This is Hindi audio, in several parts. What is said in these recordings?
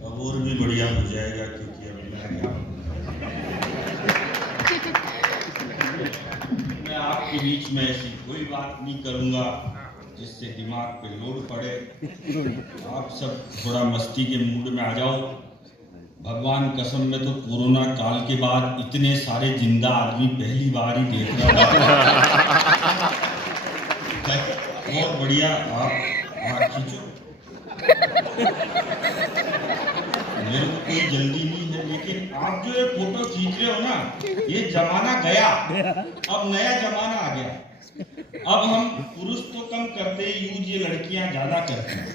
अब और भी बढ़िया हो जाएगा क्योंकि अभी मैं आपके बीच में ऐसी कोई बात नहीं करूंगा जिससे दिमाग पे लोड पड़े। आप सब थोड़ा मस्ती के मूड में आ जाओ। भगवान कसम में तो कोरोना काल के बाद इतने सारे जिंदा आदमी पहली बार ही देख रहा था। बहुत बढ़िया। आप खींचो, मेरे को कोई जल्दी नहीं है, लेकिन आप जो ये फोटो खींच रहे हो ना, ये जमाना गया, अब नया जमाना आ गया। अब हम पुरुष तो कम करते हैं यूज, ये लड़कियां ज्यादा करती हैं।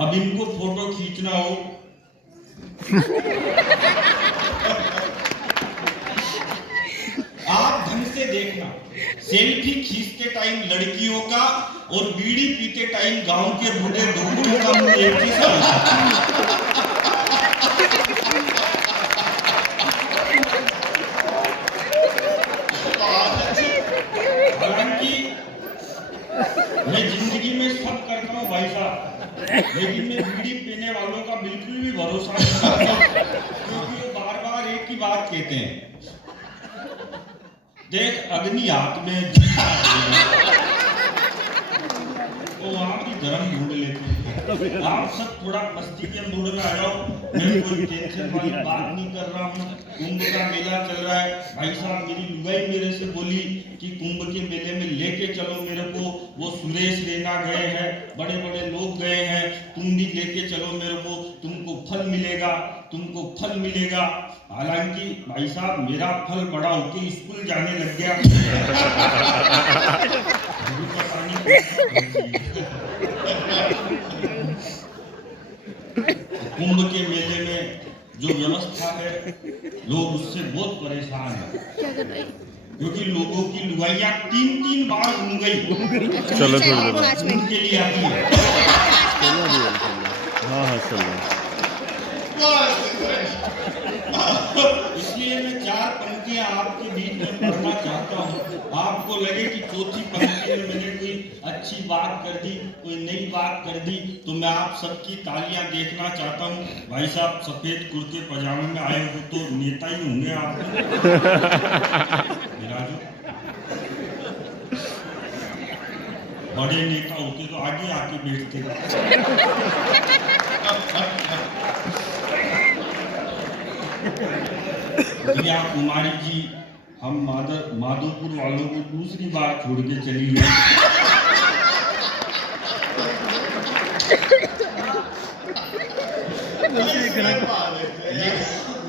अब इनको फोटो खींचना हो आप ढंग से देखना। सेल्फी खींचते टाइम लड़कियों का और बीड़ी पीते टाइम गांव के बूढ़े डोगरों का मुंह एक जैसा होता है। मैं जिंदगी में सब करता हूँ भाई साहब, लेकिन मैं बीड़ी पीने वालों का बिल्कुल भी भरोसा नहीं करता, क्योंकि वो बार बार एक ही बात कहते हैं, देख अग्नि हाथ में वो वहां भी धर्म ढूंढ लेते हैं। आप सब थोड़ा मस्ती के मूड में आ जाओ। मैं कोई टेंशन वाली बात नहीं कर रहा हूँ। कुंभ का मेला चल रहा है भाई साहब, मेरी लुगाई मेरे से बोली कि कुंभ के मेले में लेके चलो मेरे को। वो सुरेश रैना गए हैं, बड़े बड़े लोग गए हैं, तुम भी लेके चलो मेरे को, तुमको फल मिलेगा, तुमको फल मिलेगा। हालांकि भाई साहब मेरा फल बड़ा होके स्कूल जाने लग गया। कुंभ के मेले में जो व्यवस्था है, लोग उससे बहुत परेशान हैं, क्योंकि लोगों की लुगाइयां 3-3 बार घूम गई। चलो के लिए आती है। हाँ चलो। इसलिए मैं 4 पंक्तियां आपके बीच में पढ़ना चाहता हूँ। आपको लगे कि चौथी पंक्ति में मैंने कोई अच्छी बात कर दी, कोई नई बात कर दी, तो मैं आप सबकी तालियां देखना चाहता हूँ। भाई साहब सफेद कुर्ते पजामे में आए हो तो नेता ही होंगे आप। बड़े नेता होते तो आगे आके बैठते। प्रिया कुमारी जी, हम माधोपुर वालों को दूसरी बार छोड़ के चली गई।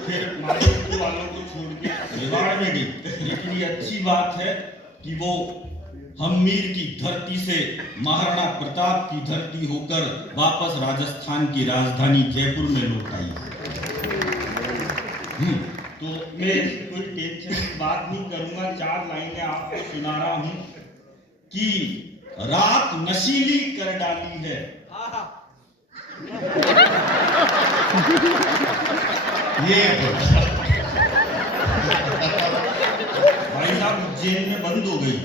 फिर माधोपुर वालों को छोड़ के मेवाड़ में गई। लेकिन ये अच्छी बात है कि वो हमीर की धरती से महाराणा प्रताप की धरती होकर वापस राजस्थान की राजधानी जयपुर में लौट आई। तो मैं कोई टेंशन की बात नहीं करूंगा। 4 लाइनें आपको सुना रहा हूं कि रात नशीली कर डाली है। ये भाई साहब जेल में बंद हो गई।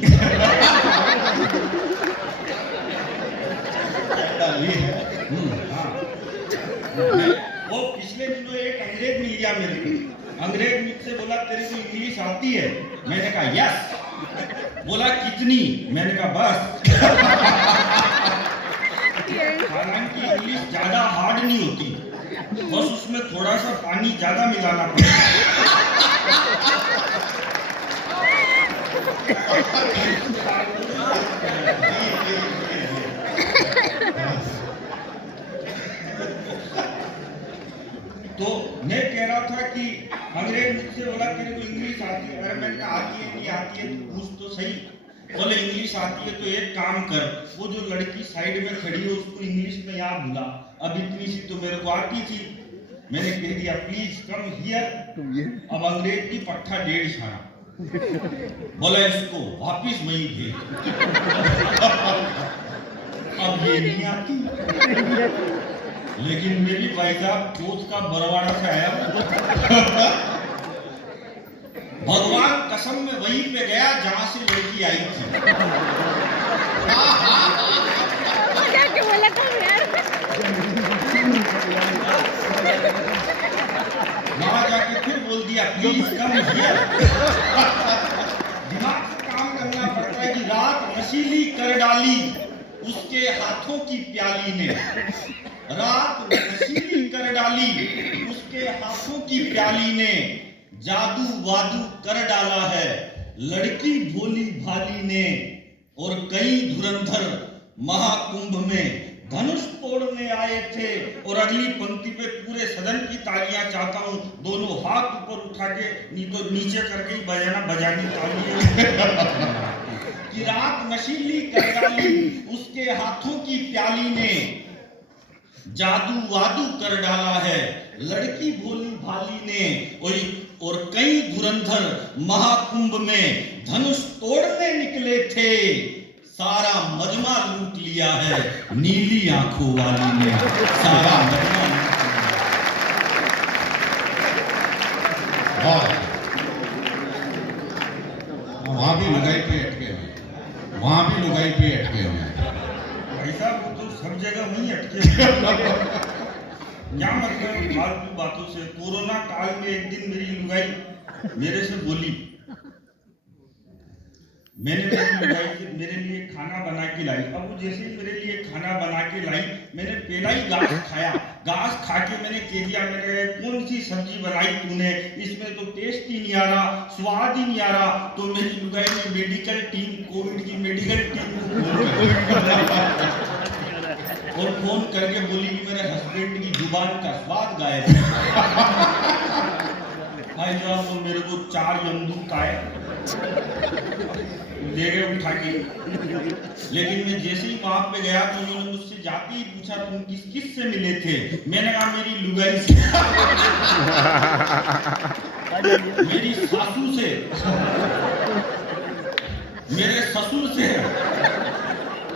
वो पिछले दिनों एक अंग्रेज मिल गया मेरे को। अंग्रेज मुझसे बोला तेरे को इंग्लिश आती है? मैंने कहा यस। बोला कितनी? मैंने कहा बस। हालांकि इंग्लिश ज्यादा हार्ड नहीं होती, बस उसमें थोड़ा सा पानी ज्यादा मिलाना पड़ता है। तो मैं कह रहा था कि अंग्रेज मुझसे बोला तेरे को इंग्लिश आती है? अरे मैंने कहा आती है नहीं आती है तो पूछ तो सही। बोले इंग्लिश आती है तो एक काम कर, वो जो लड़की साइड में खड़ी है उसको इंग्लिश में याद बुला। अब इतनी सी तो मेरे को आती थी। मैंने कह दिया प्लीज कम हियर। अब अंग्रेज की पट्टा 1.5 छाना। बोला इसको वापिस वहीं भेज। अब ये नहीं आती, लेकिन मेरी भाई साहब कोच का बरवाड़ा से आया। भगवान कसम में वहीं पे गया जहां से लड़की आई थी। क्या बोला था यार? हाथों की प्याली ने रात नशीली कर डाली, उसके हाथों की प्याली ने जादू वादू कर डाला है लड़की भोली भाली ने। और कई धुरंधर महाकुंभ में धनुष तोड़ने आए थे। और अगली पंक्ति पे पूरे सदन की तालियां चाहता हूं, दोनों हाथ ऊपर उठा के, नहीं तो नीचे करके ही बजानी तालियां। कि रात नशीली कर डाली, उसके हाथों की प्याली ने जादू वादू कर डाला है लड़की भोली भाली ने। और कई धुरंधर महाकुंभ में धनुष तोड़ने निकले थे, सारा मजमा लूट लिया है नीली आंखों वाली ने। सारा मजमा वहां भी लुगाई पे अटके हुए, वहां भी लुगाई पे अटके हुए। भाई साहब वो तो सब जगह वहीं अटके क्या मतलब फालतू बातों से। कोरोना काल में एक दिन मेरी लुगाई मेरे से बोली, मैंने मेरी लुगाई से मेरे लिए खाना बना के लाई। अब वो जैसे ही मेरे लिए खाना बना के लाई, मैंने पहला ही घास खाया। घास खा के मैंने कह दिया, मैंने कौन सी सब्जी बनाई तूने, इसमें तो टेस्ट ही नहीं आ रहा, स्वाद ही नहीं आ रहा। तो मेरी लुगाई ने मेडिकल टीम, कोविड की मेडिकल टीम और फोन करके बोली कि मेरे हस्बैंड की जुबान का स्वाद गायब है। भाई साहब वो मेरे को 4 यमदूत आए, ले गए उठा के। लेकिन मैं जैसे ही वहां पे गया तो उन्होंने मुझसे जाते ही पूछा तुम किस से मिले थे। मैंने कहा मेरी लुगाई से, मेरी सासू से, मेरे ससुर से,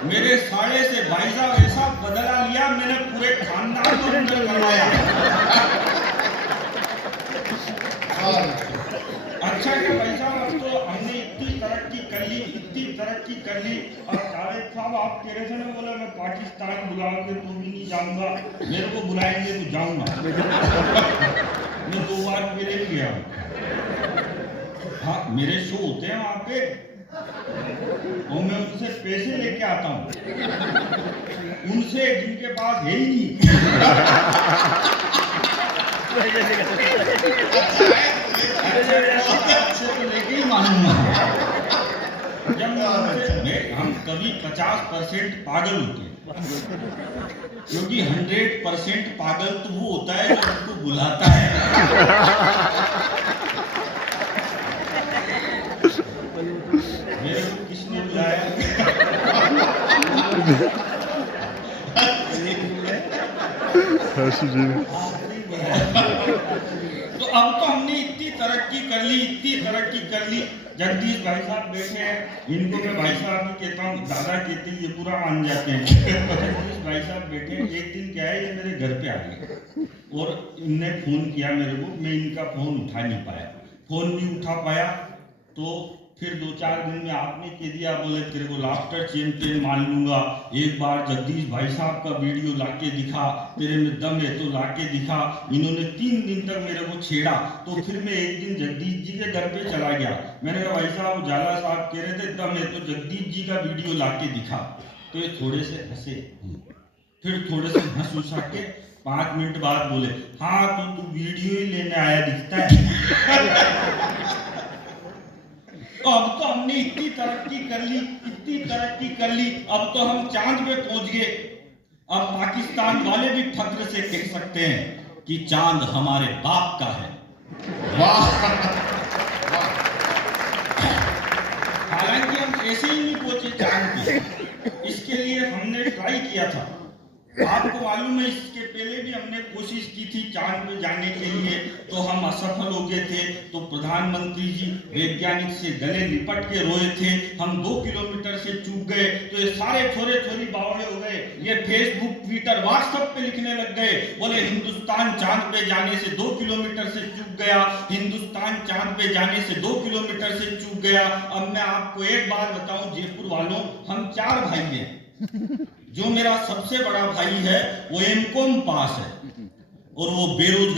मेरे साले से। भाई साहब ऐसा बदला लिया मैंने, पूरे खानदान को अंदर करवाया। अच्छा क्या भाई साहब, अब तो हमने इतनी तरक्की कर ली, इतनी तरक्की कर ली। और तारिक साहब आप कह रहे थे ना, बोला मैं पाकिस्तान बुलाओगे तो भी नहीं जाऊंगा, मेरे को बुलाएंगे तो जाऊंगा। मैं 2 बार पहले भी गया। हाँ मेरे शो होते हैं वहां पे और मैं उनसे पैसे लेके आता हूँ, उनसे जिनके पास है ही नहीं। अच्छे तो लेके ही मानूंगा। जब हम कभी 50% पागल होते हैं, क्योंकि 100% पागल तो वो होता है जो उनको बुलाता है। मेरे को किसने बुलाया? तो अब तो हमने इतनी तरक्की कर ली, इतनी तरक्की कर ली। जगदीश भाई साहब बैठे हैं, इनको मैं भाई साहब ही कहता हूँ, दादा कहते हैं, ये पूरा मान जाते हैं। जगदीश भाई साहब बैठे हैं। एक दिन क्या है, ये मेरे घर पे आ गए और इनने फोन किया मेरे को, मैं इनका फोन उठा नहीं पाया। फोन नहीं उठा पाया तो फिर 2-4 दिन में आपने कह दिया, बोले तेरे को लाफ्टर चैंपियन मान लूंगा, एक बार जगदीश भाई साहब का वीडियो लाके दिखा, तेरे में दम है तो लाके दिखा। इन्होंने 3 दिन तक मेरे को छेड़ा। तो फिर मैं एक दिन जगदीश जी के घर पे चला गया। मैंने कहा भाई साहब उजाला साहब कह रहे थे दम है तो जगदीश जी का वीडियो लाके दिखा। तो ये थोड़े से हंसे, फिर थोड़े से हंस उसा के 5 मिनट बाद बोले, हाँ तो तू वीडियो ही लेने आया दिखता है। अब तो हमने इतनी तरक्की कर ली, इतनी तरक्की कर ली, अब तो हम चांद पे पहुंच गए। अब पाकिस्तान वाले भी फख्र से कह सकते हैं कि चांद हमारे बाप का है। वाह! हालांकि हम ऐसे ही नहीं पहुंचे चांद पे, इसके लिए हमने ट्राई किया था। आपको मालूम है इसके पहले भी हमने कोशिश की थी चांद पे जाने के लिए, तो हम असफल हो गए थे। तो प्रधानमंत्री जी वैज्ञानिक से गले लिपट के रोए थे। हम 2 किलोमीटर से चूक गए तो ये सारे छोरे छोरी बावड़े हो गए। ये फेसबुक, ट्विटर, व्हाट्सएप पे लिखने लग गए, बोले हिंदुस्तान चांद पे जाने से 2 किलोमीटर से चूक गया, हिंदुस्तान चांद पे जाने से 2 किलोमीटर से चूक गया। अब मैं आपको एक बात बताऊं जयपुर वालों, हम 4 भाई हैं। जो मेरा सबसे बड़ा भाई है वो एमकॉम पास है और वो बेरोजगार